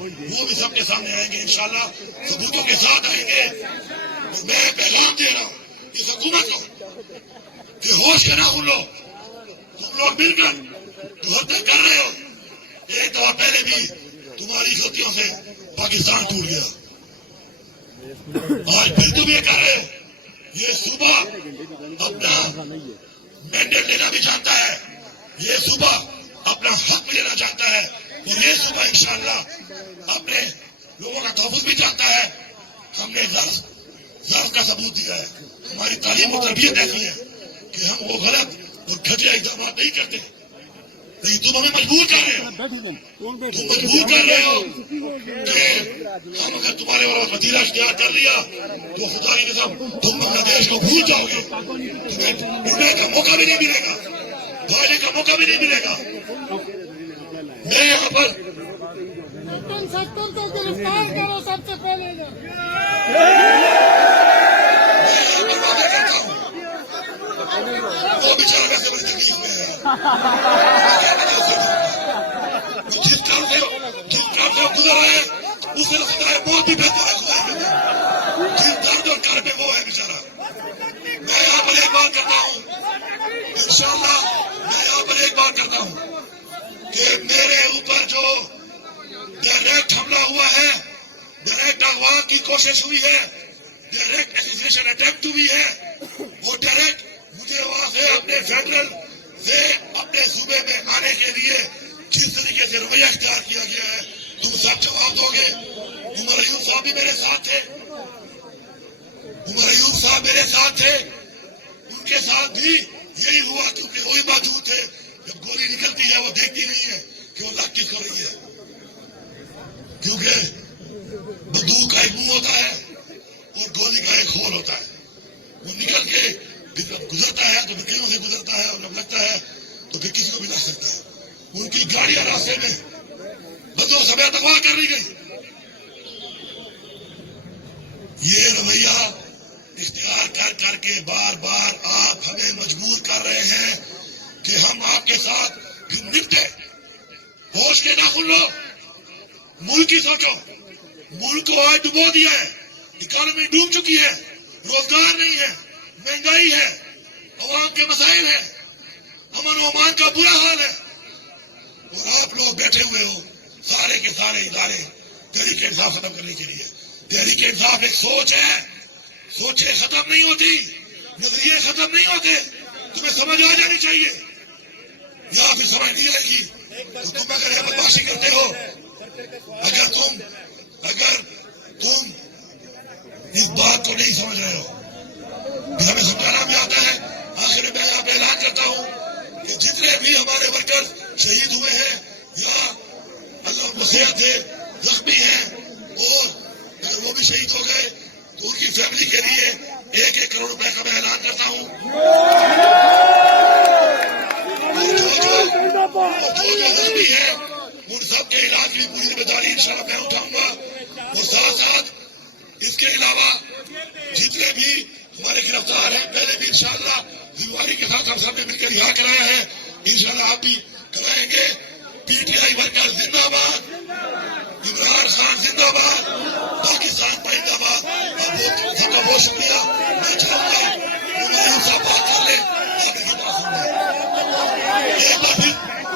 وہ بھی سب کے سامنے آئیں گے انشاءاللہ، ثبوتوں کے ساتھ آئیں گے. تو میں پیغام دے رہا ہوں اس حکومت کو کہ ہوش کے ناخن لو. تم لوگ مل کر جو حرکت کر رہے ہو، ایک دفعہ پہلے بھی تمہاری غلطیوں سے پاکستان ٹوٹ گیا، آج پھر تم یہ کر رہے ہو. یہ صوبہ اپنا مینڈیٹ لینا بھی چاہتا ہے، یہ صوبہ اپنا حق بھی لینا چاہتا ہے، اور یہ صوبہ انشاءاللہ اپنے لوگوں کا تحفظ بھی چاہتا ہے. ہم نے ضرب کا ثبوت دیا ہے، ہماری تعلیم و تربیت ایسی ہے کہ ہم وہ غلط اور گھٹیا اقدامات نہیں کرتے. لیکن تم ہمیں مجبور کر رہے ہو، تم مجبور کر رہے ہو کہ ہم اگر تمہارے اور وزیر اختیار کر لیا تو خدا کی قسم تم بنگلہ دیش کو بھول جاؤ گے، تمہیں ڈھونڈنے کا موقع بھی نہیں ملے گا، بھاگنے کا موقع بھی نہیں ملے گا. میں یہاں پر کو گرفتار کرو سب سے پہلے. وعدہ کرتا ہوں، وہ بیچارہ ویسے بڑی تکلیف میں ہے، جس طرح سے گزر رہا ہے اس سے سزائے موت بھی بہتر ہے. خدا کی قسم جس درد اور کر پہ وہ ہے بیچارہ. میں یہاں پر ایک بات کرتا ہوں انشاءاللہ، میں یہاں پر ایک بات کرتا ہوں کہ میرے اوپر جو ڈائریکٹ حملہ ہوا ہے، ڈائریکٹ اغوا کی کوشش ہوئی ہے، ڈائریکٹ ایسوسیشن اٹیمپٹ ہوئی ہے، وہ ڈائریکٹ مجھے وہاں سے اپنے فیڈرل سے اپنے صوبے میں آنے کے لیے جس طریقے سے رویہ اختیار کیا گیا ہے تم سب جواب دو گے. عمر ایوب صاحب بھی میرے ساتھ تھے، عمر ایوب صاحب میرے ساتھ تھے، ان کے ساتھ بھی یہی ہوا کیونکہ وہی موجود تھے. جب گولی نکلتی ہے وہ دیکھتی نہیں ہے کہ وہ لگ کس ہو رہی ہے، کیونکہ بندوق کا ایک منہ ہوتا ہے اور گولی کا ایک ہول ہوتا ہے. وہ نکل کے جب گزرتا ہے تو نکلوں سے گزرتا ہے، اور جب لگتا ہے تو پھر کسی کو بھی لگ سکتا ہے. ان کی گاڑیاں راستے میں بندوں سے اغوا کر لی گئی. یہ رویہ اختیار کر کر کے بار بار آپ ہمیں مجبور کر رہے ہیں کہ ہم آپ کے ساتھ پھر نپٹے. ہوش کے ناخن لو، ملک کی سوچو. ملک کو آج ڈبو دیا ہے، اکانومی ڈوب چکی ہے، روزگار نہیں ہے، مہنگائی ہے، عوام کے مسائل ہیں، امن و امان کا برا حال ہے، اور آپ لوگ بیٹھے ہوئے ہو سارے کے سارے ادارے تحریک انصاف ختم کرنے کے لیے. تحریک انصاف ایک سوچ ہے، سوچیں ختم نہیں ہوتی، نظریے ختم نہیں ہوتے. تمہیں سمجھ آ جانی چاہیے، یا پھر سمجھ نہیں آئے گی تو تم اگر یہ بدماشی کرتے ہو، اگر تم اس بات کو نہیں سمجھ رہے ہو، ہمیں سمجھانا بھی آتا ہے. آخر میں آپ اعلان کرتا ہوں کہ جتنے بھی ہمارے ورکر شہید ہوئے ہیں یا اللہ مسیحت سے زخمی ہیں، اور اگر وہ بھی شہید ہو گئے تو ان کی فیملی کے لیے 1-1 کروڑ روپے کا میں اعلان کرتا ہوں. جو زخمی ہیں ان سب کے علاج کی پوری ذمہ داری انشاءاللہ میں اٹھاؤں گا. اور ساتھ ساتھ اس کے علاوہ جتنے بھی ہمارے گرفتار ہیں پہلے بھی انشاءاللہ ذمہ داری کے ساتھ ہم سب نے مل کر رہا کرایا ہے، انشاءاللہ آپ بھی کرائیں گے. P T I